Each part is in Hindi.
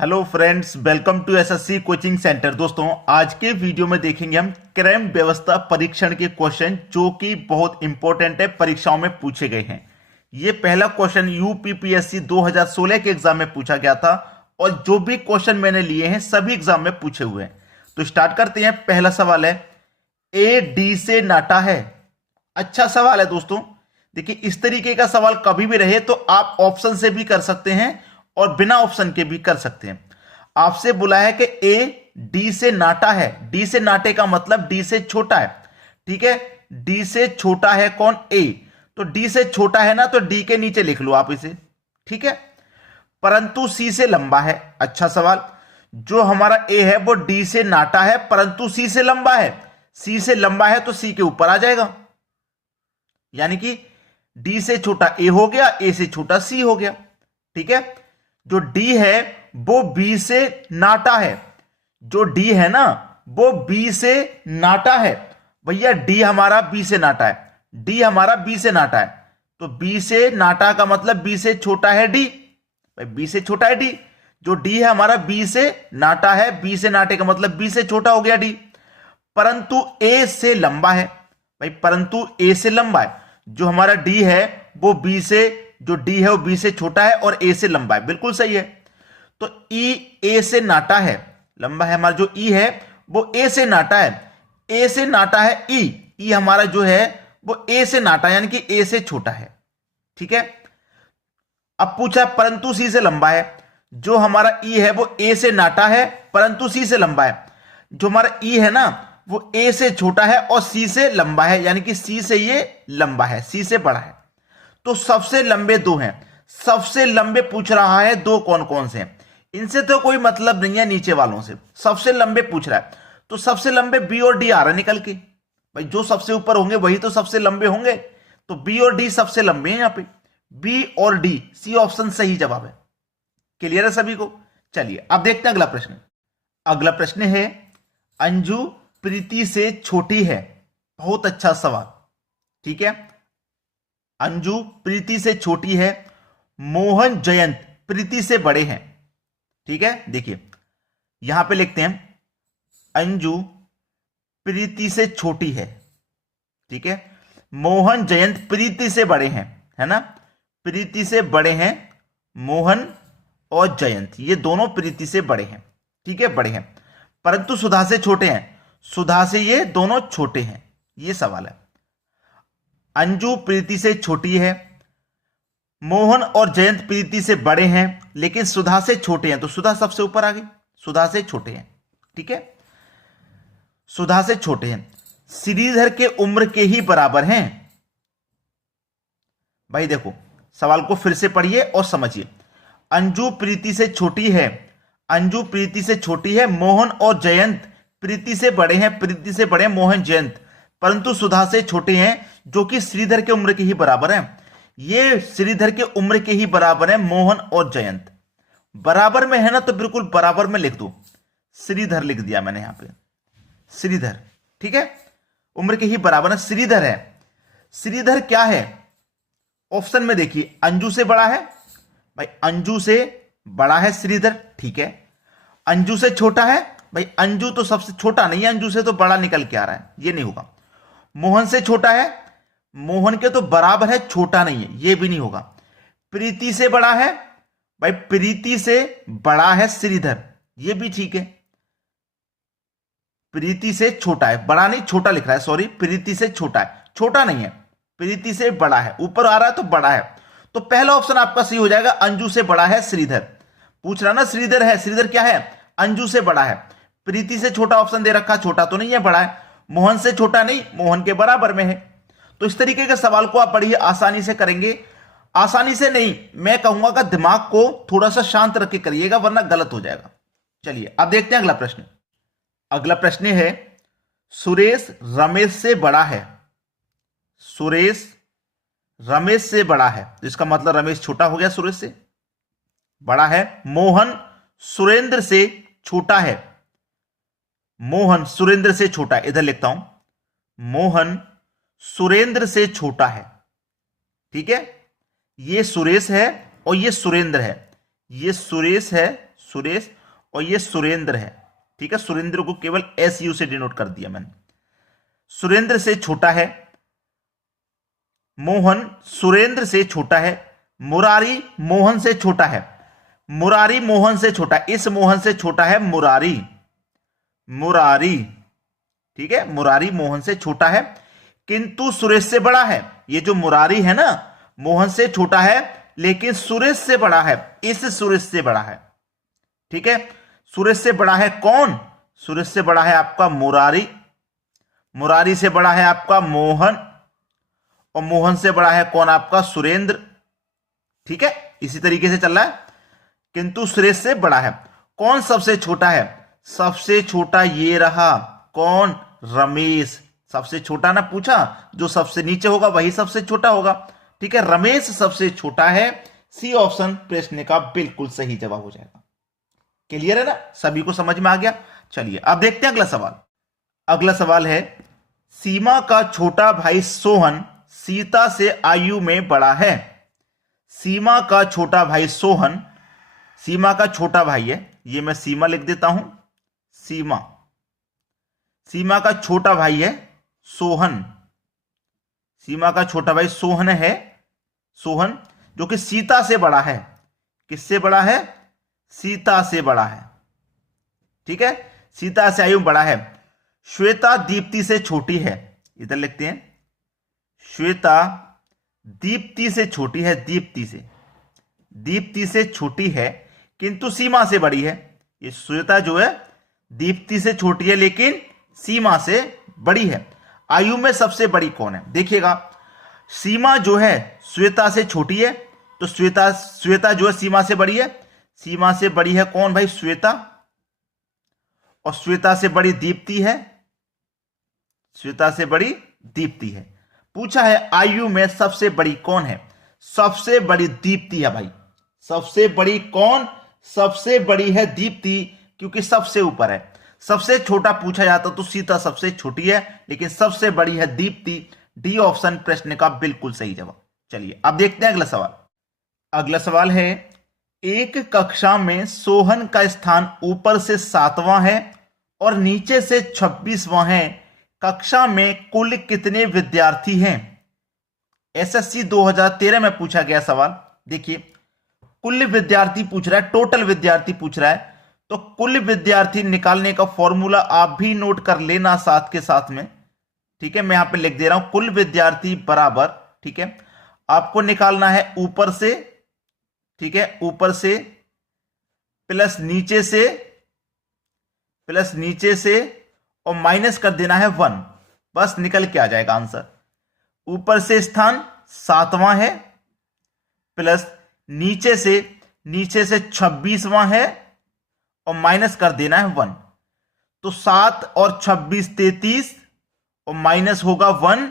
Hello friends, welcome to SSC coaching centre. दोस्तों, आज के वीडियो में देखेंगे हम क्रम व्यवस्था परीक्षण के क्वेश्चन जो कि बहुत इंपॉर्टेंट है, परीक्षाओं में पूछे गए हैं। ये पहला क्वेश्चन यूपीपीएससी 2016 के एग्जाम में पूछा गया था और जो भी क्वेश्चन मैंने लिए हैं सभी एग्जाम में पूछे हुए हैं। तो स्टार्ट करते हैं। पहला सवाल है, ए डी से नाटा है। अच्छा सवाल है दोस्तों। देखिए, इस तरीके का सवाल कभी भी रहे तो आप ऑप्शन से भी कर सकते हैं और बिना ऑप्शन के भी कर सकते हैं। आपसे बोला है कि ए डी से नाटा है। डी से नाटे का मतलब डी से छोटा है। ठीक है, डी से छोटा है कौन? ए। तो डी से छोटा है ना, तो डी के नीचे लिख लो आप इसे। ठीक है, परंतु सी से लंबा है। अच्छा सवाल। जो हमारा ए है वो डी से नाटा है परंतु सी से लंबा है। सी से लंबा है तो सी के ऊपर आ जाएगा, यानी कि डी से छोटा ए हो गया, ए से छोटा सी हो गया। ठीक है, जो डी है वो बी से नाटा है। जो डी है ना वो बी से नाटा है। भैया डी हमारा बी से नाटा है, डी हमारा बी से नाटा है। तो बी से नाटा का मतलब बी से छोटा है डी। भाई बी से छोटा है डी। जो डी है हमारा बी से नाटा है, बी से नाटे का मतलब बी से छोटा हो गया डी। परंतु ए से लंबा है। भाई परंतु ए से लंबा है। जो हमारा डी है वो बी से, जो डी है वो बी से छोटा है और ए से लंबा है। बिल्कुल सही है। तो ई ए से नाटा है, लंबा है। हमारा जो ई है वो ए से नाटा है। ए से नाटा है ई। ई हमारा जो है वो ए से नाटा यानी कि ए से छोटा है। ठीक है, अब पूछा परंतु सी से लंबा है। जो हमारा ई है वो ए से नाटा है परंतु सी से लंबा है। जो हमारा ई है ना वो ए से छोटा है और सी से लंबा है, यानी कि सी से ये लंबा है, सी से बड़ा है। तो सबसे लंबे दो हैं। सबसे लंबे पूछ रहा है दो कौन कौन से हैं। इनसे तो कोई मतलब नहीं है, नीचे वालों से। सबसे लंबे पूछ रहा है तो सबसे लंबे बी और डी आ रहा है निकल के। भाई जो सबसे ऊपर होंगे वही तो सबसे लंबे होंगे। तो बी और डी सबसे लंबे हैं यहां पे। बी और डी, सी ऑप्शन सही जवाब है। क्लियर है सभी को? चलिए अब देखते हैं अगला प्रश्न। अगला प्रश्न है, अंजू प्रीति से छोटी है। बहुत अच्छा सवाल। ठीक है, अंजू प्रीति से छोटी है, मोहन जयंत प्रीति से बड़े हैं। ठीक है, देखिए यहां पे लिखते हैं अंजू प्रीति से छोटी है। ठीक है, मोहन जयंत प्रीति से बड़े हैं, है ना। प्रीति से बड़े हैं मोहन और जयंत, ये दोनों प्रीति से बड़े हैं। ठीक है, बड़े हैं परंतु सुधा से छोटे हैं। सुधा से ये दोनों छोटे हैं, ये सवाल है। अंजू प्रीति से छोटी है, मोहन और जयंत प्रीति से बड़े हैं लेकिन सुधा से छोटे हैं। तो सुधा सबसे ऊपर आ गई, सुधा से छोटे हैं। ठीक है, सुधा से छोटे हैं। श्रीधर के उम्र के ही बराबर हैं। भाई देखो, सवाल को फिर से पढ़िए और समझिए। अंजू प्रीति से छोटी है, अंजू प्रीति से छोटी है, मोहन और जयंत प्रीति से बड़े हैं, प्रीति से बड़े हैं मोहन जयंत, परंतु सुधा से छोटे हैं जो कि श्रीधर के उम्र के ही बराबर हैं। ये श्रीधर के उम्र के ही बराबर है मोहन और जयंत। बराबर में है ना तो बिल्कुल बराबर में लिख दो। श्रीधर लिख दिया मैंने यहां पे, श्रीधर। ठीक है, उम्र के ही बराबर है, श्रीधर है। श्रीधर क्या है? ऑप्शन में देखिए, अंजू से बड़ा है। भाई अंजू से बड़ा है श्रीधर। ठीक है, अंजू से छोटा है। भाई अंजू तो सबसे छोटा नहीं है, अंजू से तो बड़ा निकल के आ रहा है, ये नहीं होगा। मोहन से छोटा है, मोहन के तो बराबर है, छोटा नहीं है, ये भी नहीं होगा। प्रीति से बड़ा है। भाई प्रीति से बड़ा है श्रीधर, ये भी ठीक है। प्रीति से छोटा है, बड़ा नहीं छोटा लिख रहा है, सॉरी। प्रीति से छोटा है, छोटा नहीं है। प्रीति से बड़ा है, ऊपर आ रहा है तो बड़ा है। तो पहला ऑप्शन आपका सही हो जाएगा, अंजू से बड़ा है श्रीधर। पूछ रहा ना श्रीधर है, श्रीधर क्या है? अंजू से बड़ा है। प्रीति से छोटा ऑप्शन दे रखा, छोटा तो नहीं है, बड़ा है। मोहन से छोटा नहीं, मोहन के बराबर में है। तो इस तरीके के सवाल को आप बड़ी आसानी से करेंगे। आसानी से नहीं, मैं कहूंगा कि दिमाग को थोड़ा सा शांत रख के करिएगा वरना गलत हो जाएगा। चलिए अब देखते हैं अगला प्रश्न। अगला प्रश्न है, सुरेश रमेश से बड़ा है। सुरेश रमेश से बड़ा है, तो इसका मतलब रमेश छोटा हो गया, सुरेश से बड़ा है। मोहन सुरेंद्र से छोटा है। मोहन सुरेंद्र से छोटा है, इधर लिखता हूं, मोहन सुरेंद्र से छोटा है। ठीक है, ये सुरेश है और ये सुरेंद्र है। ये सुरेश है, सुरेश, और ये सुरेंद्र है। ठीक है, सुरेंद्र को केवल एस यू से डिनोट कर दिया मैंने। सुरेंद्र से छोटा है मोहन, सुरेंद्र से छोटा है। मुरारी मोहन से छोटा है, मुरारी मोहन से छोटा, इस मोहन से छोटा है मुरारी, मुरारी। ठीक है, मुरारी मोहन से छोटा है किंतु सुरेश से बड़ा है। ये जो मुरारी है ना, मोहन से छोटा है लेकिन सुरेश से बड़ा है, इस सुरेश से बड़ा है। ठीक है, सुरेश से बड़ा है कौन? सुरेश से बड़ा है आपका मुरारी, मुरारी से बड़ा है आपका मोहन, और मोहन से बड़ा है कौन? आपका सुरेंद्र। ठीक है, इसी तरीके से चल रहा है, किंतु सुरेश से बड़ा है। कौन सबसे छोटा है? सबसे छोटा ये रहा, कौन? रमेश। सबसे छोटा ना पूछा, जो सबसे नीचे होगा वही सबसे छोटा होगा। ठीक है, रमेश सबसे छोटा है। सी ऑप्शन प्रश्न का बिल्कुल सही जवाब हो जाएगा। क्लियर है ना, सभी को समझ में आ गया? चलिए अब देखते हैं अगला सवाल। अगला सवाल है, सीमा का छोटा भाई सोहन सीता से आयु में बड़ा है। सीमा का छोटा भाई सोहन, सीमा का छोटा भाई है, ये मैं सीमा लिख देता हूं, सीमा। सीमा का छोटा भाई है सोहन, सीमा का छोटा भाई सोहन है, सोहन, जो कि सीता से बड़ा है। किससे बड़ा है? सीता से बड़ा है। ठीक है, सीता से आयु बड़ा है। श्वेता दीप्ति से छोटी है, इधर लिखते हैं, श्वेता दीप्ति से छोटी है, दीप्ति से, दीप्ति से छोटी है किंतु सीमा से बड़ी है। ये श्वेता जो है दीप्ति से छोटी है लेकिन सीमा से बड़ी है। आयु में सबसे बड़ी कौन है? देखिएगा, सीमा जो है श्वेता से छोटी है, तो श्वेता जो है सीमा से बड़ी है। सीमा से बड़ी है कौन भाई? श्वेता, और श्वेता से बड़ी दीप्ति है, श्वेता से बड़ी दीप्ति है। पूछा है आयु में सबसे बड़ी कौन है? सबसे बड़ी दीप्ति है भाई। सबसे बड़ी कौन? सबसे बड़ी है दीप्ति, क्योंकि सबसे ऊपर है। सबसे छोटा पूछा जाता तो सीता सबसे छोटी है, लेकिन सबसे बड़ी है दीप्ति। डी ऑप्शन प्रश्न का बिल्कुल सही जवाब। चलिए अब देखते हैं अगला सवाल। अगला सवाल है, एक कक्षा में सोहन का स्थान ऊपर से 7वां है और नीचे से 26वां है। कक्षा में कुल कितने विद्यार्थी हैं? एसएससी 2013 में पूछा गया सवाल। देखिए, कुल विद्यार्थी पूछ रहा है, टोटल विद्यार्थी पूछ रहा है, तो कुल विद्यार्थी निकालने का फॉर्मूला आप भी नोट कर लेना साथ के साथ में। ठीक है, मैं यहां पे लिख दे रहा हूं, कुल विद्यार्थी बराबर, ठीक है, आपको निकालना है ऊपर से, ठीक है, ऊपर से प्लस नीचे से, प्लस नीचे से, और माइनस कर देना है 1, बस निकल के आ जाएगा आंसर। ऊपर से स्थान 7वां है, प्लस नीचे से 26वां है, और माइनस कर देना है 1। तो 7 और 26 33, और माइनस होगा 1,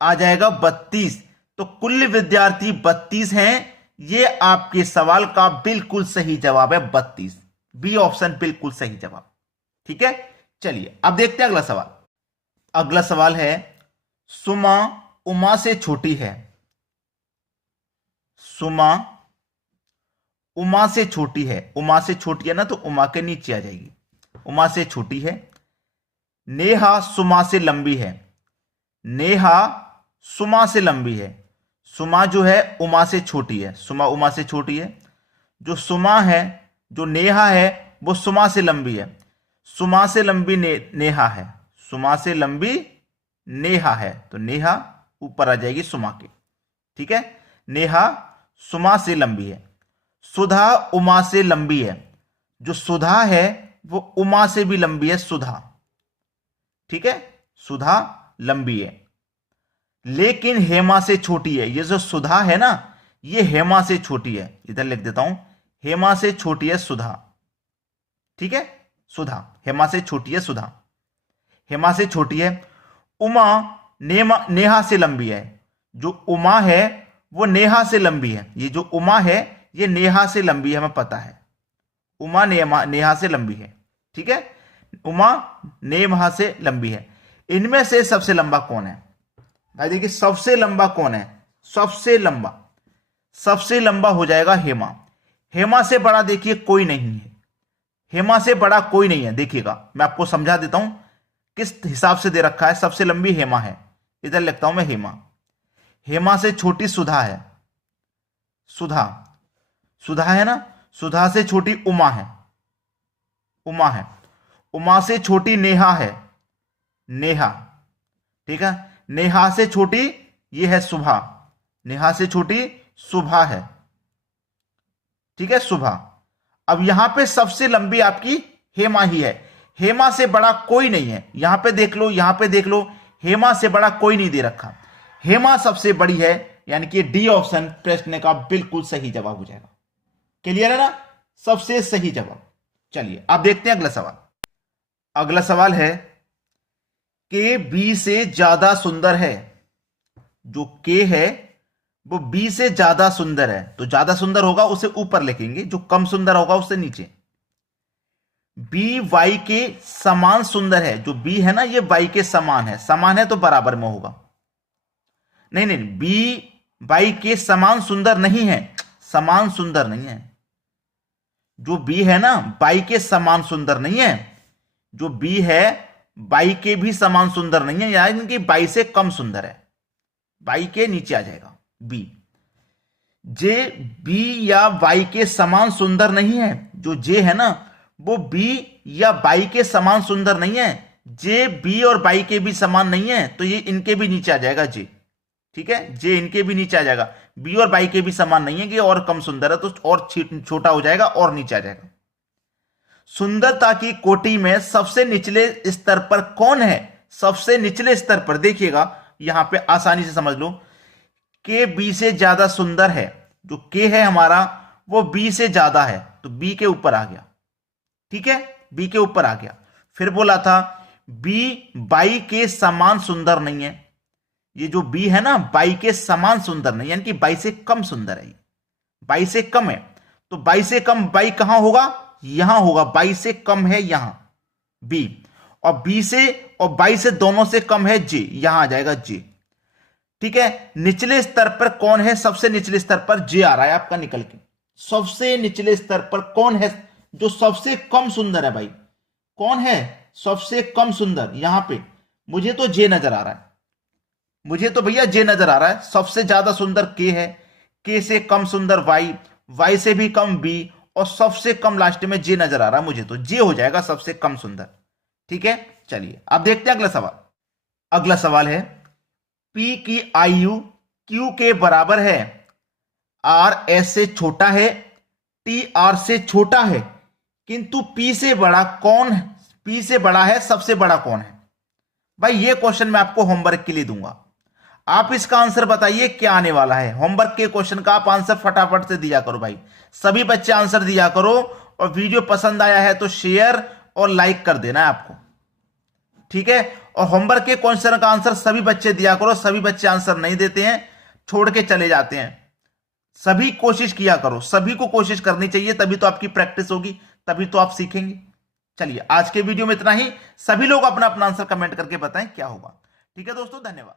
आ जाएगा 32। तो कुल विद्यार्थी 32 हैं। ये आपके सवाल का बिल्कुल सही जवाब है, 32। बी ऑप्शन बिल्कुल सही जवाब। ठीक है, चलिए अब देखते हैं अगला सवाल। अगला सवाल है, सुमा उमा से छोटी है। सुमा उमा से छोटी है, उमा से छोटी है ना, तो उमा के नीचे आ जाएगी। उमा से छोटी है। नेहा सुमा से लंबी है। नेहा सुमा से लंबी है। सुमा जो है उमा से छोटी है, सुमा उमा से छोटी है। जो सुमा है, जो नेहा है, वो सुमा से लंबी है। सुमा से लंबी नेहा है, सुमा से लंबी नेहा है, तो नेहा ऊपर आ जाएगी सुमा के। ठीक है, नेहा सुमा से लंबी है। सुधा उमा से लंबी है। जो सुधा है वो उमा से भी लंबी है, सुधा। ठीक है, सुधा लंबी है, लेकिन हेमा से छोटी है। ये जो सुधा है ना, ये हेमा से छोटी है। इधर लिख देता हूं, हेमा से छोटी है सुधा। ठीक है, सुधा हेमा से छोटी है, सुधा हेमा से छोटी है। उमा नेहा से लंबी है। जो उमा है वो नेहा से लंबी है। ये जो उमा है ये नेहा से लंबी है, हमें पता है। उमा नेहा से लंबी है। ठीक है, उमा नेहा से लंबी है। इनमें से सबसे लंबा कौन है भाई? देखिए, सबसे लंबा कौन है? सबसे लंबा हो जाएगा हेमा। हेमा से बड़ा देखिए कोई नहीं है, हेमा से बड़ा कोई नहीं है। देखिएगा मैं आपको समझा देता हूं किस हिसाब से दे रखा है। सबसे लंबी हेमा है, इधर लिखता हूं मैं हेमा। हेमा से छोटी सुधा है, सुधा, सुधा है ना। सुधा से छोटी उमा है, उमा है। उमा से छोटी नेहा है, नेहा। ठीक है, नेहा से छोटी ये है सुभा, नेहा से छोटी सुभा है। ठीक है, सुभा। अब यहां पे सबसे लंबी आपकी हेमा ही है, हेमा से बड़ा कोई नहीं है। यहां पे देख लो, यहां पे देख लो, हेमा से बड़ा कोई नहीं दे रखा, हेमा सबसे बड़ी है, यानी कि डी ऑप्शन प्रश्न का बिल्कुल सही जवाब हो जाएगा। क्लियर है ना, सबसे सही जवाब। चलिए अब देखते हैं अगला सवाल। अगला सवाल है के बी से ज्यादा सुंदर है। जो के है वो बी से ज्यादा सुंदर है, तो ज्यादा सुंदर होगा उसे ऊपर लिखेंगे, जो कम सुंदर होगा उससे नीचे। बी वाई के समान सुंदर है। जो बी है ना ये वाई के समान है, समान है तो बराबर में होगा। नहीं नहीं, बी वाई के समान सुंदर नहीं है, समान सुंदर नहीं है। जो बी है ना वाई के समान सुंदर नहीं है, जो बी है वाई के भी समान सुंदर नहीं है, यानी कि वाई से कम सुंदर है, वाई के नीचे आ जाएगा बी। जे बी या वाई के समान सुंदर नहीं है। जो जे है ना वो बी या वाई के समान सुंदर नहीं है, जे बी और वाई के भी समान नहीं है, तो ये इनके भी नीचे आ जाएगा जे। ठीक है, जे इनके भी नीचे आ जाएगा, बी और वाई के भी समान नहीं है कि और कम सुंदर है, तो और छोटा हो जाएगा और नीचे आ जाएगा। सुंदरता की कोटि में सबसे निचले स्तर पर कौन है। सबसे निचले स्तर पर देखिएगा, यहां पे आसानी से समझ लो, के बी से ज्यादा सुंदर है। जो के है हमारा वो बी से ज्यादा है, तो बी के ऊपर आ गया। ठीक है, बी के ऊपर आ गया। फिर बोला था बी बाई के समान सुंदर नहीं है। ये जो बी है ना बाई के समान सुंदर नहीं, यानी कि बाई से कम सुंदर है, बाई से कम है। तो बाई से कम बाई कहां होगा, यहां होगा। बाई से कम है यहां बी, और बी से और बाई से दोनों से कम है जे, यहां आ जाएगा जे। ठीक है, निचले स्तर पर कौन है। सबसे निचले स्तर पर जे आ रहा है आपका निकल के। सबसे निचले स्तर पर कौन है जो सबसे कम सुंदर है भाई, कौन है सबसे कम सुंदर। यहां पे मुझे तो जे नजर आ रहा है, मुझे तो भैया जे नजर आ रहा है। सबसे ज्यादा सुंदर के है, के से कम सुंदर वाई, वाई से भी कम बी, और सबसे कम लास्ट में जे नजर आ रहा है मुझे, तो जे हो जाएगा सबसे कम सुंदर। ठीक है, चलिए अब देखते हैं अगला सवाल। अगला सवाल है पी की आयु क्यू के बराबर है, आर एस से छोटा है, टी आर से छोटा है, किंतु पी से बड़ा कौन, पी से बड़ा है, सबसे बड़ा कौन है। भाई ये क्वेश्चन मैं आपको होमवर्क के लिए दूंगा, आप इसका आंसर बताइए क्या आने वाला है। होमवर्क के क्वेश्चन का आप आंसर फटाफट से दिया करो भाई, सभी बच्चे आंसर दिया करो, और वीडियो पसंद आया है तो शेयर और लाइक कर देना है आपको। ठीक है, और होमवर्क के क्वेश्चन का आंसर सभी बच्चे दिया करो। सभी बच्चे आंसर नहीं देते हैं, छोड़ के चले जाते हैं। सभी कोशिश किया करो, सभी को कोशिश करनी चाहिए, तभी तो आपकी प्रैक्टिस होगी, तभी तो आप सीखेंगे। चलिए आज के वीडियो में इतना ही। सभी लोग अपना अपना आंसर कमेंट करके बताएं क्या होगा। ठीक है दोस्तों, धन्यवाद।